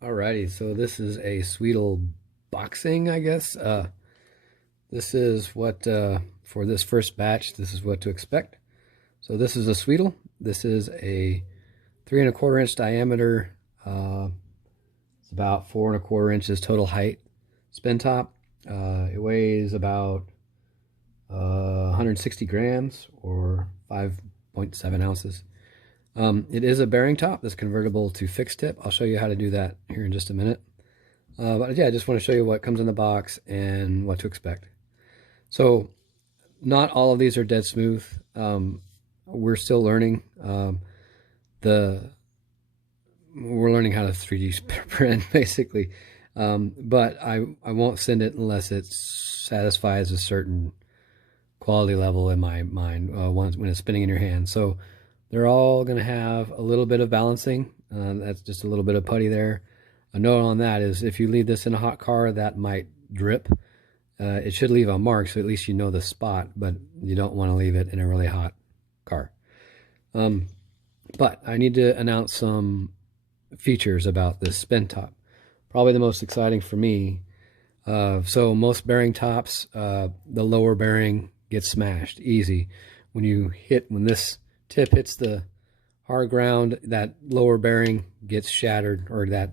Alrighty, so this is a Sweetle boxing, I guess. This is what, for this first batch, this is what to expect. So this is a Sweetle. This is a 3¼ inch diameter. It's about 4¼ inches total height. Spin top. It weighs about 160 grams or 5.7 ounces. It is a bearing top that's convertible to fixed tip. I'll show you how to do that here in just a minute. But yeah, I just want to show you what comes in the box and what to expect. So not all of these are dead smooth. We're still learning. We're learning how to 3D print basically. But I won't send it unless it satisfies a certain quality level in my mind when it's spinning in your hand. So they're all going to have a little bit of balancing. That's just a little bit of putty there. A note on that is if you leave this in a hot car, that might drip. It should leave a mark, so at least you know the spot, but you don't want to leave it in a really hot car. But I need to announce some features about this spin top. Probably the most exciting for me. So most bearing tops, the lower bearing gets smashed easy. When this tip hits the hard ground, that lower bearing gets shattered, or that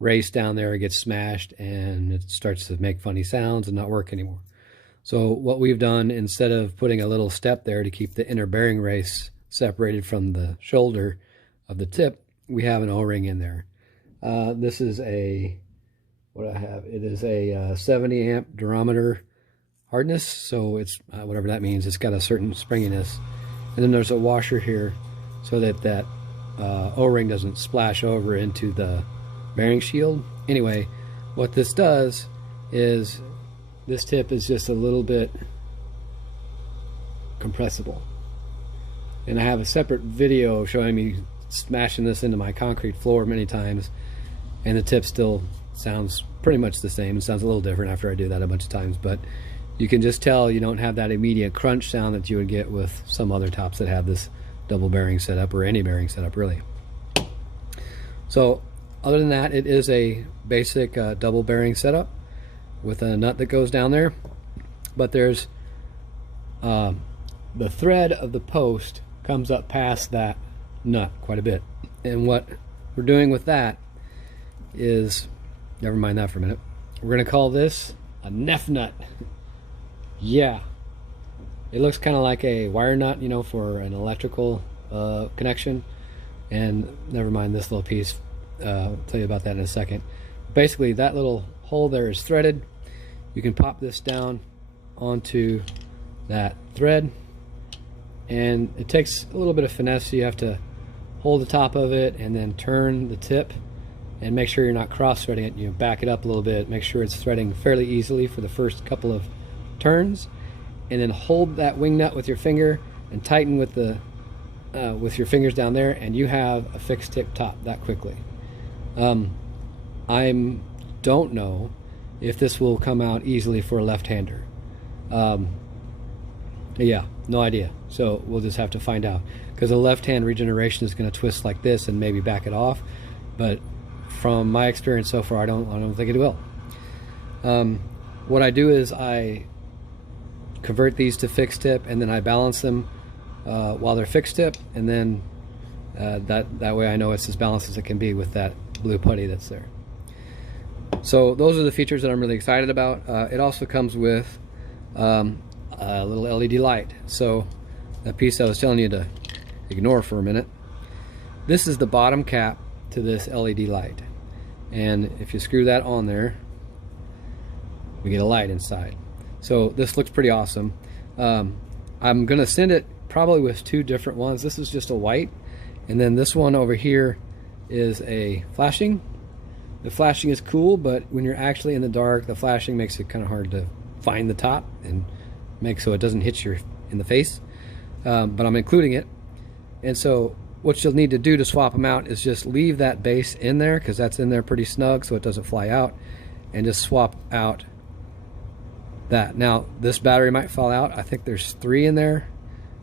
race down there gets smashed, and it starts to make funny sounds and not work anymore. So what we've done, instead of putting a little step there to keep the inner bearing race separated from the shoulder of the tip, we have an O-ring in there. This is it is a 70 amp durometer hardness, so it's whatever that means. It's got a certain springiness. And then there's a washer here so that O-ring doesn't splash over into the bearing shield. Anyway, what this does is this tip is just a little bit compressible. And I have a separate video showing me smashing this into my concrete floor many times, and the tip still sounds pretty much the same. It sounds a little different after I do that a bunch of times, but you can just tell you don't have that immediate crunch sound that you would get with some other tops that have this double bearing setup, or any bearing setup really. So other than that, it is a basic double bearing setup with a nut that goes down there, but there's the thread of the post comes up past that nut quite a bit, and what we're doing with that is, never mind that for a minute, we're going to call this a neff nut. Yeah, it looks kind of like a wire nut, you know, for an electrical connection. And never mind this little piece, I'll tell you about that in a second. Basically, that little hole there is threaded. You can pop this down onto that thread, and it takes a little bit of finesse. So you have to hold the top of it and then turn the tip and make sure you're not cross threading it. You back it up a little bit, make sure it's threading fairly easily for the first couple of turns, and then hold that wing nut with your finger and tighten with your fingers down there, and you have a fixed tip top that quickly. I don't know if this will come out easily for a left-hander. Yeah, no idea. So we'll just have to find out, because a left-hand regeneration is going to twist like this and maybe back it off. But from my experience so far, I don't think it will. What I do is I convert these to fixed tip, and then I balance them while they're fixed tip, and then that way I know it's as balanced as it can be with that blue putty that's there. So those are the features that I'm really excited about. It also comes with a little LED light. So that piece I was telling you to ignore for a minute, this is the bottom cap to this LED light, and if you screw that on there, we get a light inside. So this looks pretty awesome. I'm gonna send it probably with two different ones. This is just a white, and then this one over here is a flashing. The flashing is cool, but when you're actually in the dark, the flashing makes it kind of hard to find the top and make so it doesn't hit you in the face. But I'm including it, and so what you'll need to do to swap them out is just leave that base in there, because that's in there pretty snug so it doesn't fly out, and just swap out that. Now this battery might fall out. I think there's 3 in there.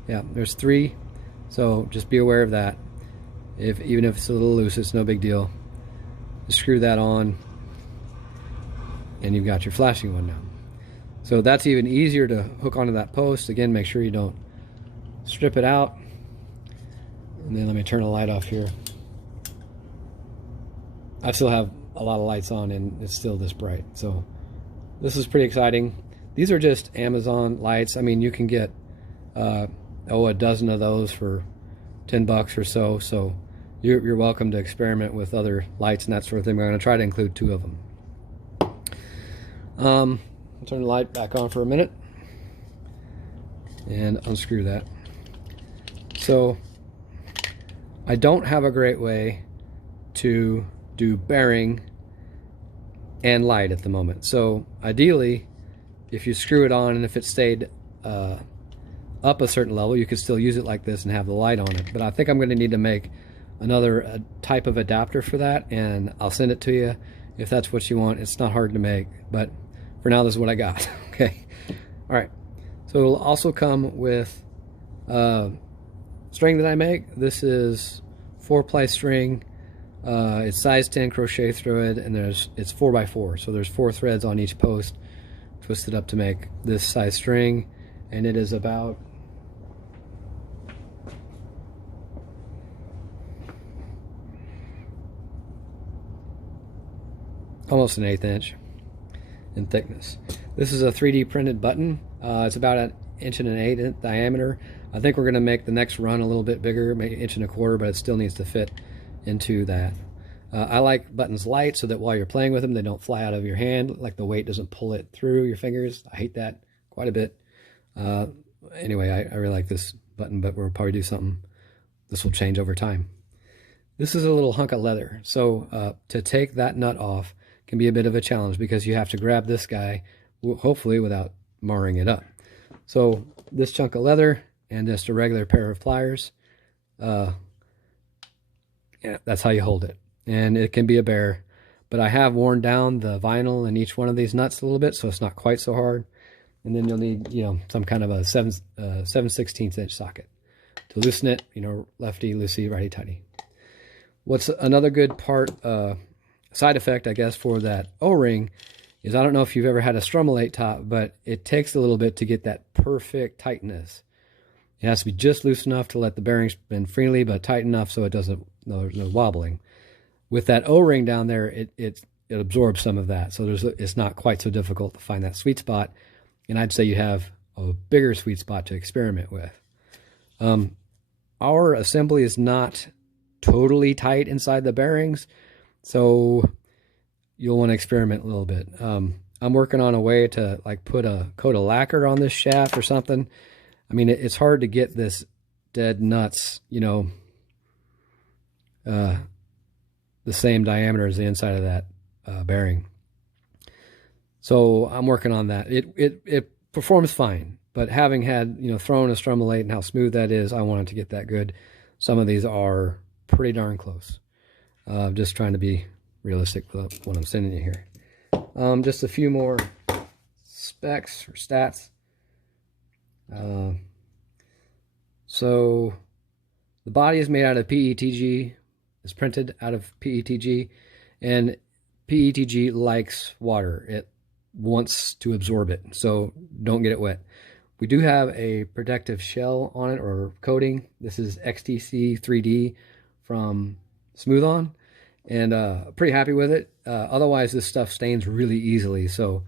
Yeah, there's 3, so just be aware of that. Even if it's a little loose, it's no big deal. screw that on, and you've got your flashing one now. So that's even easier to hook onto that post. Again, make sure you don't strip it out. And then let me turn the light off here. I still have a lot of lights on and it's still this bright. So this is pretty exciting. These are just Amazon lights. I mean, you can get a dozen of those for 10 bucks or so. So you're welcome to experiment with other lights and that sort of thing. We're going to try to include 2 of them. I'll turn the light back on for a minute and unscrew that. So I don't have a great way to do bearing and light at the moment. So ideally, if you screw it on and if it stayed up a certain level, you could still use it like this and have the light on it. But I think I'm going to need to make another type of adapter for that, and I'll send it to you if that's what you want. It's not hard to make, but for now, this is what I got. Okay. All right. So it'll also come with string that I make. This is 4-ply string. It's size 10 crochet through it, and it's 4x4. So there's 4 threads on each post, twisted up to make this size string, and it is about almost an 1/8 inch in thickness. This is a 3D printed button. It's about 1 1/8 inch in diameter. I think we're going to make the next run a little bit bigger, maybe 1 1/4 inch, but it still needs to fit into that. I like buttons light so that while you're playing with them, they don't fly out of your hand, like the weight doesn't pull it through your fingers. I hate that quite a bit. Anyway, I really like this button, but we'll probably do something. This will change over time. This is a little hunk of leather. So to take that nut off can be a bit of a challenge because you have to grab this guy, hopefully without marring it up. So this chunk of leather and just a regular pair of pliers, yeah, that's how you hold it. And it can be a bear, but I have worn down the vinyl in each one of these nuts a little bit, so it's not quite so hard. And then you'll need, some kind of a 7/16 inch socket to loosen it, lefty, loosey, righty, tighty. What's another good part, side effect, I guess, for that O-ring is, I don't know if you've ever had a Strumolate top, but it takes a little bit to get that perfect tightness. It has to be just loose enough to let the bearings spin freely, but tight enough so it doesn't, there's no wobbling. With that O-ring down there, it absorbs some of that, so it's not quite so difficult to find that sweet spot, and I'd say you have a bigger sweet spot to experiment with. Our assembly is not totally tight inside the bearings, so you'll want to experiment a little bit. I'm working on a way to put a coat of lacquer on this shaft or something. I mean, it's hard to get this dead nuts, the same diameter as the inside of that bearing. So I'm working on that. It performs fine, but having had thrown a Strumolate and how smooth that is, I wanted to get that good. Some of these are pretty darn close. Just trying to be realistic with what I'm sending you here. Just a few more specs or stats. So the body is made out of PETG. It's printed out of PETG, and PETG likes water. It wants to absorb it, so don't get it wet. We do have a protective shell on it, or coating. This is XTC 3D from Smooth On, and pretty happy with it. Otherwise, this stuff stains really easily, so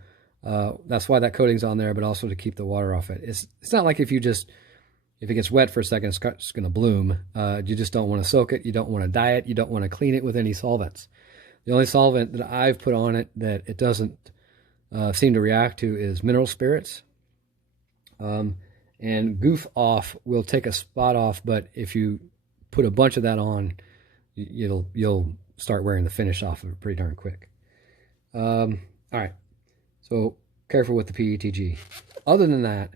that's why that coating's on there, but also to keep the water off it. It's not like if it gets wet for a second, it's just going to bloom. You just don't want to soak it. You don't want to dye it. You don't want to clean it with any solvents. The only solvent that I've put on it that it doesn't seem to react to is mineral spirits. And Goof Off will take a spot off, but if you put a bunch of that on, you'll start wearing the finish off of it pretty darn quick. All right, so careful with the PETG. Other than that,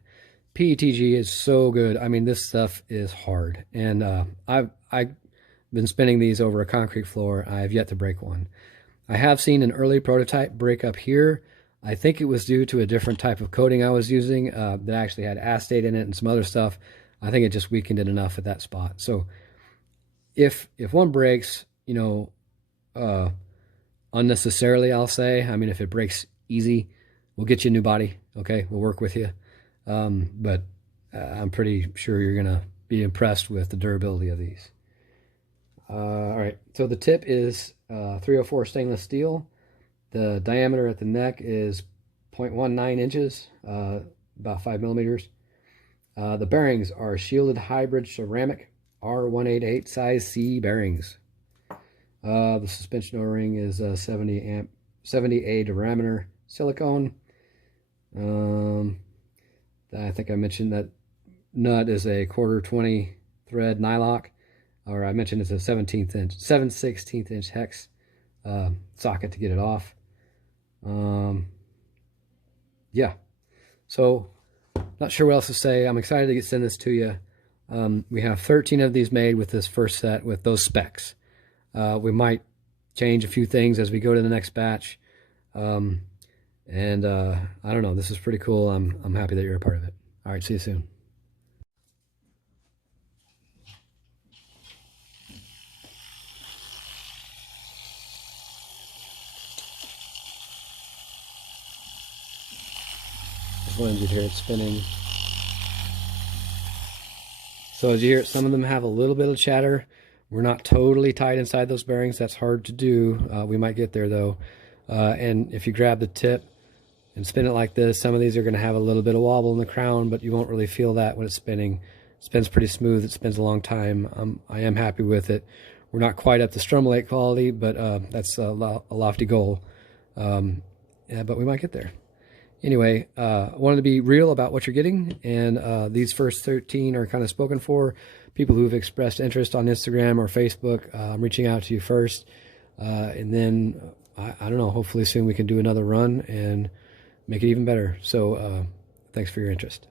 PETG is so good. I mean, this stuff is hard, and I've been spinning these over a concrete floor. I have yet to break one. I have seen an early prototype break up here. I think it was due to a different type of coating I was using that actually had acetate in it and some other stuff. I think it just weakened it enough at that spot. So if one breaks, unnecessarily, I'll say. I mean, if it breaks easy, we'll get you a new body. Okay, we'll work with you. But I'm pretty sure you're gonna be impressed with the durability of these. All right, so the tip is 304 stainless steel. The diameter at the neck is 0.19 inches, about 5 millimeters. The bearings are shielded hybrid ceramic R188 size C bearings. The suspension O-ring is 70A diameter silicone. I think I mentioned that nut is a 1/4 thread nylock, or I mentioned it's a 7/16 inch hex socket to get it off. Yeah, so not sure what else to say. I'm excited to send this to you. We have 13 of these made with this first set with those specs. We might change a few things as we go to the next batch. I don't know, this is pretty cool. I'm happy that you're a part of it. All right, see you soon. Just wanted you to hear it spinning. So as you hear, some of them have a little bit of chatter. We're not totally tight inside those bearings. That's hard to do. We might get there though. And if you grab the tip and spin it like this, some of these are going to have a little bit of wobble in the crown, but you won't really feel that when it's spinning. It spins pretty smooth. It spins a long time. I am happy with it. We're not quite up to Strumlate quality, but that's a lofty goal. Yeah, but we might get there. Anyway, I wanted to be real about what you're getting, and these first 13 are kind of spoken for. People who've expressed interest on Instagram or Facebook, I'm reaching out to you first, and then I don't know, hopefully soon we can do another run and make it even better. So thanks for your interest.